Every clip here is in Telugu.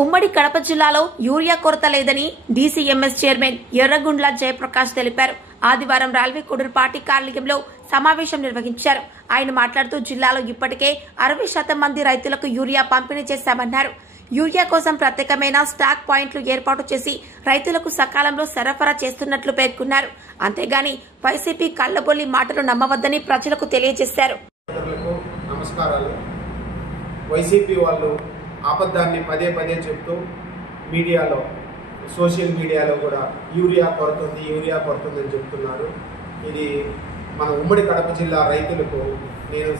ఉమ్మడి కడప జిల్లాలో యూరియా కొరత లేదని డీసీఎంఎస్ చైర్మన్ ఎర్రగుండ్ల జయప్రకాష్ తెలిపారు. ఆదివారం రాల్వికోడూరు పార్టీ కార్యాలయంలో సమావేశం నిర్వహించారు. ఆయన మాట్లాడుతూ జిల్లాలో ఇప్పటికే 60% మంది రైతులకు యూరియా పంపిణీ చేశామన్నారు. యూరియా కోసం ప్రత్యేకమైన స్టాక్ పాయింట్లు ఏర్పాటు చేసి రైతులకు సకాలంలో సరఫరా చేస్తున్నట్లు పేర్కొన్నారు. అంతేగాని వైసీపీ కళ్లబొల్లి మాటలు నమ్మవద్దని ప్రజలకు తెలియజేశారు. నమస్కారాలు. వైసీపీ వాళ్ళు ఆపద్దాన్ని పదే పదే చెప్తూ మీడియాలో, సోషల్ మీడియాలో కూడా యూరియా కొరతుందని చెప్తున్నారు. ఇది మన ఉమ్మడి కడప జిల్లా రైతులకు నేను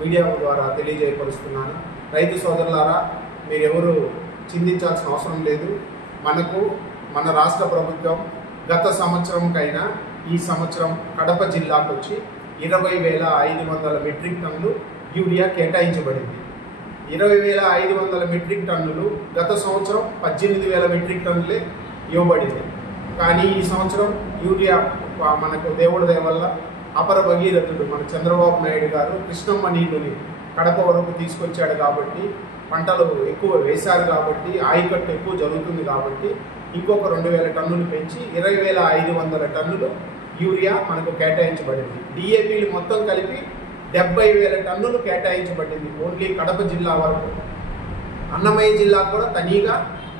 మీడియా ద్వారా తెలియజేయపరుస్తున్నాను. రైతు సోదరులారా, మీరెవరు చింతించాల్సిన అవసరం లేదు. మన రాష్ట్ర ప్రభుత్వం గత సంవత్సరంకైనా ఈ సంవత్సరం కడప జిల్లాకు వచ్చి 20,500 మెట్రిక్ టన్నులు యూరియా కేటాయించబడింది. 20,500 మెట్రిక్ టన్నులు గత సంవత్సరం 18,000 మెట్రిక్ టన్నులే ఇవ్వబడింది. కానీ ఈ సంవత్సరం యూరియా మనకు దేవుడి దయ వల్ల అపర భగీరథుడు మన చంద్రబాబు నాయుడు గారు కృష్ణమ్మ నీళ్ళని కడప వరకు తీసుకొచ్చాడు. కాబట్టి పంటలు ఎక్కువ వేశారు, కాబట్టి ఆయకట్టు ఎక్కువ జరుగుతుంది. కాబట్టి ఇంకొక 2,000 టన్నులు పెంచి 20,500 టన్నులు యూరియా మనకు కేటాయించబడింది. డిఏపీలు మొత్తం కలిపి 70,000 టన్నులు కేటాయించబడింది ఓన్లీ కడప జిల్లా వరకు. అన్నమయ్య జిల్లాకు కూడా తనీగా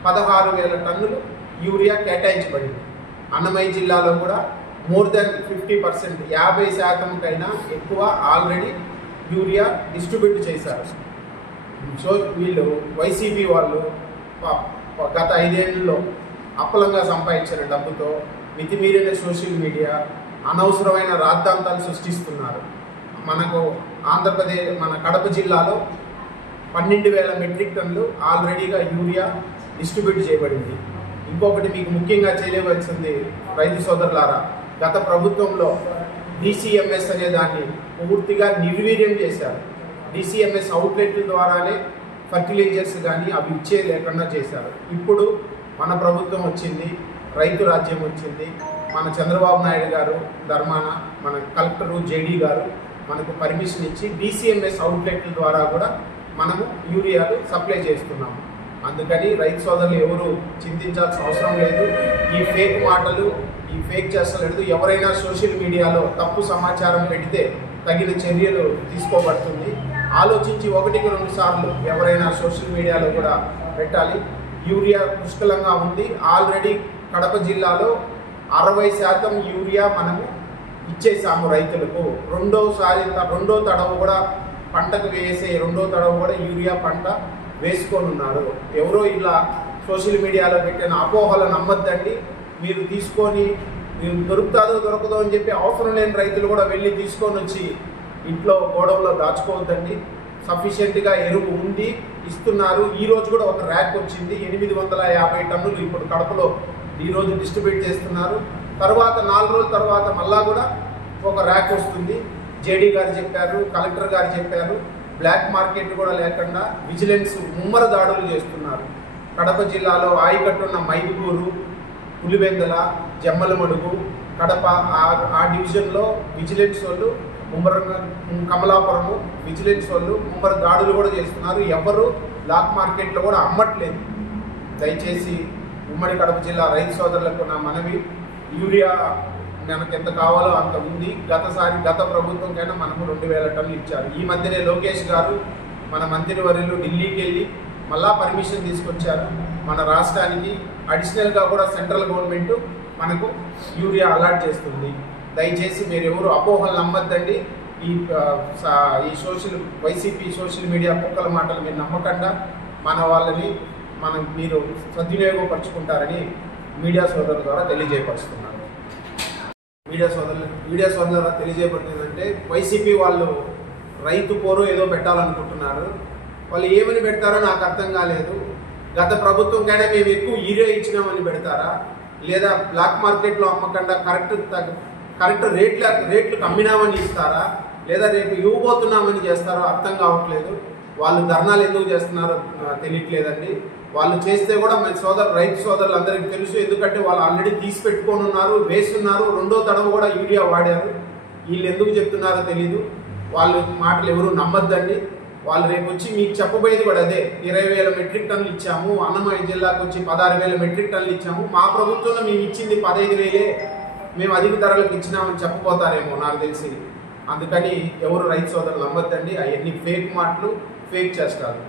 16,000 టన్నులు యూరియా కేటాయించబడింది. అన్నమయ్య జిల్లాలో కూడా మోర్ దెన్ 50%, 50% కైనా ఎక్కువ ఆల్రెడీ యూరియా డిస్ట్రిబ్యూట్ చేశారు. సో వీళ్ళు వైసీపీ వాళ్ళు గత 5 ఏళ్లలో అప్పలంగా సంపాదించిన డబ్బుతో మితిమీరిన సోషల్ మీడియా అనవసరమైన రాద్ధాంతాలు సృష్టిస్తున్నారు. మనకు ఆంధ్రప్రదేశ్, మన కడప జిల్లాలో 12,000 మెట్రిక్ టన్నులు ఆల్రెడీగా యూరియా డిస్ట్రిబ్యూట్ చేయబడింది. ఇంకొకటి మీకు ముఖ్యంగా చేయవలసింది రైతు సోదరులారా, గత ప్రభుత్వంలో డీసీఎంఎస్ అనే దాన్ని పూర్తిగా నిర్వీర్యం చేశారు. డీసీఎంఎస్ అవుట్లెట్ల ద్వారానే ఫర్టిలైజర్స్ కానీ అవి ఇచ్చే లేకుండా చేశారు. ఇప్పుడు మన ప్రభుత్వం వచ్చింది, రైతు రాజ్యం వచ్చింది. మన చంద్రబాబు నాయుడు గారు ధర్మాన మన కలెక్టరు జేడీ గారు మనకు పర్మిషన్ ఇచ్చి డీసీఎంఎస్ అవుట్లెట్ల ద్వారా కూడా మనము యూరియాలు సప్లై చేస్తున్నాము. అందుకని రైతు సోదరులు ఎవరు చింతించాల్సిన అవసరం లేదు. ఈ ఫేక్ మాటలు, ఈ ఫేక్ చేస్తలేదు. ఎవరైనా సోషల్ మీడియాలో తప్పు సమాచారం పెడితే తగిన చర్యలు తీసుకోబడుతుంది. ఆలోచించి 1-2 సార్లు ఎవరైనా సోషల్ మీడియాలో కూడా పెట్టాలి. యూరియా పుష్కలంగా ఉంది. ఆల్రెడీ కడప జిల్లాలో 60% యూరియా మనము ఇచ్చేసాము రైతులకు. రెండో తడవు కూడా పంటకు వేసే రెండో తడవు కూడా యూరియా పంట వేసుకొని ఉన్నారు. ఎవరో ఇలా సోషల్ మీడియాలో పెట్టిన అపోహలు నమ్మద్దండి. మీరు తీసుకొని మీరు దొరకదో అని చెప్పి అవసరం లేని రైతులు కూడా వెళ్ళి తీసుకొని వచ్చి ఇంట్లో గోడౌన్లో దాచుకోవద్దండి. సఫిషియెంట్గా ఎరువు ఉంది, ఇస్తున్నారు. ఈరోజు కూడా ఒక ర్యాక్ వచ్చింది, 850 టన్నులు ఇప్పుడు కడపలో ఈరోజు డిస్ట్రిబ్యూట్ చేస్తున్నారు. తర్వాత 4 రోజుల తర్వాత మళ్ళా కూడా ఒక ర్యాక్ వస్తుంది. జేడీ గారు చెప్పారు, కలెక్టర్ గారు చెప్పారు. బ్లాక్ మార్కెట్ కూడా లేకుండా విజిలెన్స్ ముమ్మర దాడులు చేస్తున్నారు. కడప జిల్లాలో ఆయకట్టున్న మైదుగూరు, పులివెందుల, జమ్మలమడుగు, కడప ఆ డివిజన్లో విజిలెన్స్ వాళ్ళు కమలాపురము విజిలెన్స్ వాళ్ళు ముమ్మర దాడులు కూడా చేస్తున్నారు. ఎవరు బ్లాక్ మార్కెట్లో కూడా అమ్మట్లేదు. దయచేసి ఉమ్మడి కడప జిల్లా రైతు సోదరులకు నా మనవి, యూరియా మనకు ఎంత కావాలో అంత ఉంది. గత ప్రభుత్వంకైనా మనకు 2,000 టన్నులు ఇచ్చారు. ఈ మధ్యనే లోకేష్ గారు మన మంత్రివర్యులు ఢిల్లీకి వెళ్ళి మళ్ళా పర్మిషన్ తీసుకొచ్చారు. మన రాష్ట్రానికి అడిషనల్గా కూడా సెంట్రల్ గవర్నమెంట్ మనకు యూరియా అలాట్ చేస్తుంది. దయచేసి మీరు ఎవరు అపోహలు నమ్మద్దండి. ఈ వైసీపీ సోషల్ మీడియా కుక్కల మాటలు మీరు నమ్మకుండా మన వాళ్ళని మీరు సద్వినియోగపరుచుకుంటారని మీడియా సోదరుల ద్వారా తెలియజేయపరుస్తున్నాను. మీడియా సోదరుల తెలియజేయబడుతుందంటే వైసీపీ వాళ్ళు రైతు పోరు ఏదో పెట్టాలనుకుంటున్నారు. వాళ్ళు ఏమని పెడతారో నాకు అర్థం కాలేదు. గత ప్రభుత్వం కైనా మేము ఎక్కువ యూరియా ఇచ్చినామని పెడతారా, లేదా బ్లాక్ మార్కెట్లో అమ్మకుండా కరెక్ట్ రేట్లకు అమ్మినామని ఇస్తారా, లేదా రేపు ఇవ్వబోతున్నామని చేస్తారో అర్థం కావట్లేదు. వాళ్ళు ధర్నాలు ఎందుకు చేస్తున్నారో తెలియట్లేదండి. వాళ్ళు చేస్తే కూడా మన రైతు సోదరులు అందరికీ తెలుసు. ఎందుకంటే వాళ్ళు ఆల్రెడీ తీసి పెట్టుకొని ఉన్నారు, వేస్తున్నారు. రెండో తడవ కూడా యూరియా వాడారు. వీళ్ళు ఎందుకు చెప్తున్నారో తెలీదు. వాళ్ళ మాటలు ఎవరు నమ్మద్దండి. వాళ్ళు రేపు వచ్చి మీకు చెప్పబోయేది కూడా అదే, 20,000 మెట్రిక్ టన్నులు ఇచ్చాము, అన్నమయ్య జిల్లాకు వచ్చి 16,000 మెట్రిక్ టన్నులు ఇచ్చాము, మా ప్రభుత్వంలో మేము ఇచ్చింది 15,000, మేము అధిక ధరలకు ఇచ్చినామని చెప్పబోతారేమో నాకు తెలిసి. అందుకని ఎవరు రైతు సోదరులు నమ్మొద్దండి, అవన్నీ ఫేక్ మాటలు, ఫేక్ చేస్తారు.